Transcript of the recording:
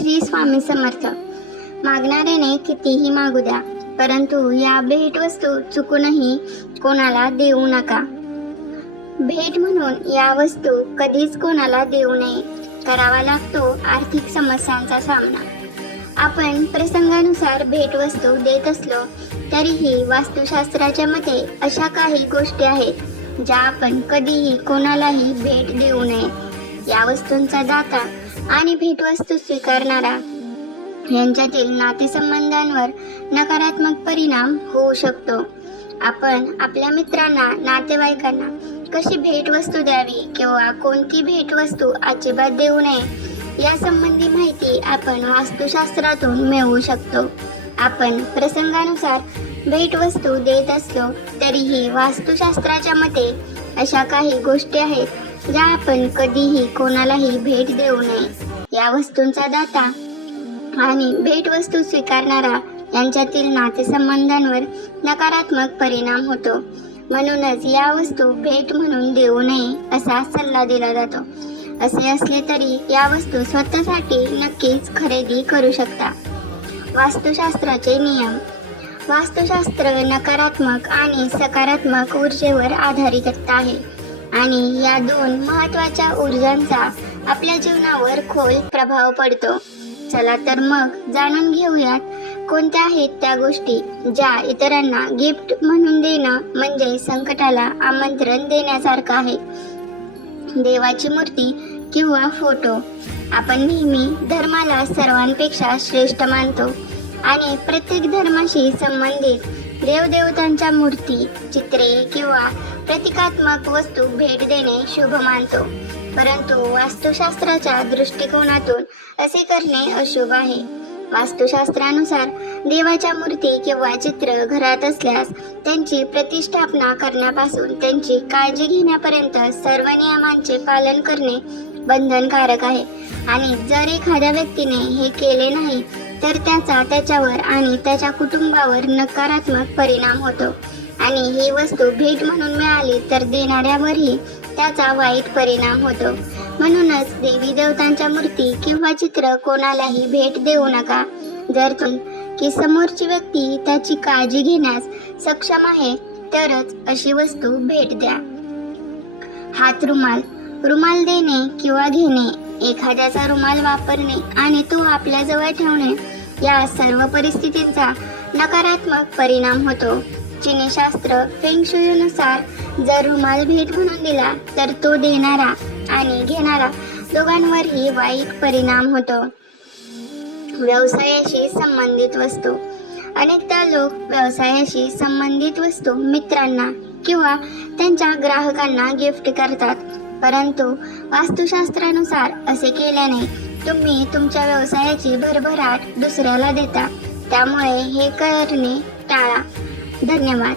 श्री स्वामी समर्थ. मागणाऱ्याने कितीही मागू द्या, परंतु या भेटवस्तू चुकूनही कोणाला देऊ नका. भेट म्हणून या वस्तू कधीच कोणाला देऊ नये. करावा लागतो आर्थिक समस्यांचा सामना. आपण प्रसंगानुसार भेटवस्तू देत असलो तरीही वास्तुशास्त्राच्या मते अशा काही गोष्टी आहेत ज्या आपण कधीही कोणालाही भेट देऊ नये. या वस्तूंचा दाता आणि भेटवस्तू स्वीकारणारा यांच्यातील नातेसंबंधांवर नकारात्मक परिणाम होऊ शकतो. आपण आपल्या मित्रांना, नातेवाईकांना कशी भेटवस्तू द्यावी किंवा कोणती भेटवस्तू अजिबात देऊ नये यासंबंधी माहिती आपण वास्तुशास्त्रातून मिळवू शकतो. आपण प्रसंगानुसार भेटवस्तू देत असलो तरीही वास्तुशास्त्राच्या मते अशा काही गोष्टी आहेत ज्या आपण कधीही कोणालाही भेट देऊ नये. या वस्तूंचा दाता आणि भेटवस्तू स्वीकारणारा यांच्यातील नातेसंबंधांवर नकारात्मक परिणाम होतो. म्हणूनच या वस्तू भेट म्हणून देऊ नये असा सल्ला दिला जातो. असे असले तरी या वस्तू स्वतःसाठी नक्कीच खरेदी करू शकता. वास्तुशास्त्राचे नियम. वास्तुशास्त्र नकारात्मक आणि सकारात्मक ऊर्जेवर आधारित आहे आणि या दोन महत्त्वाच्या ऊर्जांचा आपल्या जीवनावर खोल प्रभाव पडतो. चला तर मग जाणून घेऊयात कोणत्या आहेत त्या गोष्टी ज्या इतरांना गिफ्ट म्हणून देणं म्हणजे संकटाला आमंत्रण देण्यासारखं आहे. देवाची मूर्ती किंवा फोटो. आपण नेहमी धर्माला सर्वांपेक्षा श्रेष्ठ मानतो आणि प्रत्येक धर्माशी संबंधित देवदेवतांच्या मूर्ती, चित्रे किंवा प्रतिकात्मक वस्तू भेट देणे शुभ मानतो. परंतु वास्तुशास्त्राच्या दृष्टिकोनातून असे करणे अशुभ आहे. वास्तुशास्त्रानुसार देवाच्या मूर्ती किंवा चित्र घरात असल्यास त्यांची प्रतिष्ठापना करण्यापासून त्यांची काळजी घेण्यापर्यंत सर्व नियमांचे पालन करणे बंधनकारक आहे आणि जर एखाद्या व्यक्तीने हे केले नाही तर त्याचा त्याच्यावर आणि त्याच्या कुटुंबावर नकारात्मक परिणाम होतो आणि ही वस्तू भेट म्हणून मिळाली तर देणाऱ्यावरही त्याचा वाईट परिणाम होतो. म्हणूनच देवी देवतांच्या मूर्ती किंवा चित्र कोणालाही भेट देऊ नका. जर की समोरची व्यक्ती त्याची काळजी घेण्यास सक्षम आहे तरच अशी वस्तू भेट द्या. हात रुमाल. रुमाल देणे किंवा घेणे, एखाद्याचा रुमाल वापरणे आणि तो आपल्या जवळ ठेवणे या सर्व परिस्थितींचा नकारात्मक परिणाम होतो. चिनीशास्त्र फेंग शुईनुसार जर रुमाल भेट म्हणून दिला तर तो देणारा आणि घेणारा दोघांवरही वाईट परिणाम होतो. व्यवसायाशी संबंधित वस्तू. अनेकदा लोक व्यवसायाशी संबंधित वस्तू मित्रांना किंवा त्यांच्या ग्राहकांना गिफ्ट करतात, परंतु वास्तुशास्त्रानुसार असे केल्याने तुम्ही तुमच्या व्यवसायाची भरभराट दुसऱ्याला देता. त्यामुळे हे करणे टाळा. धन्यवाद.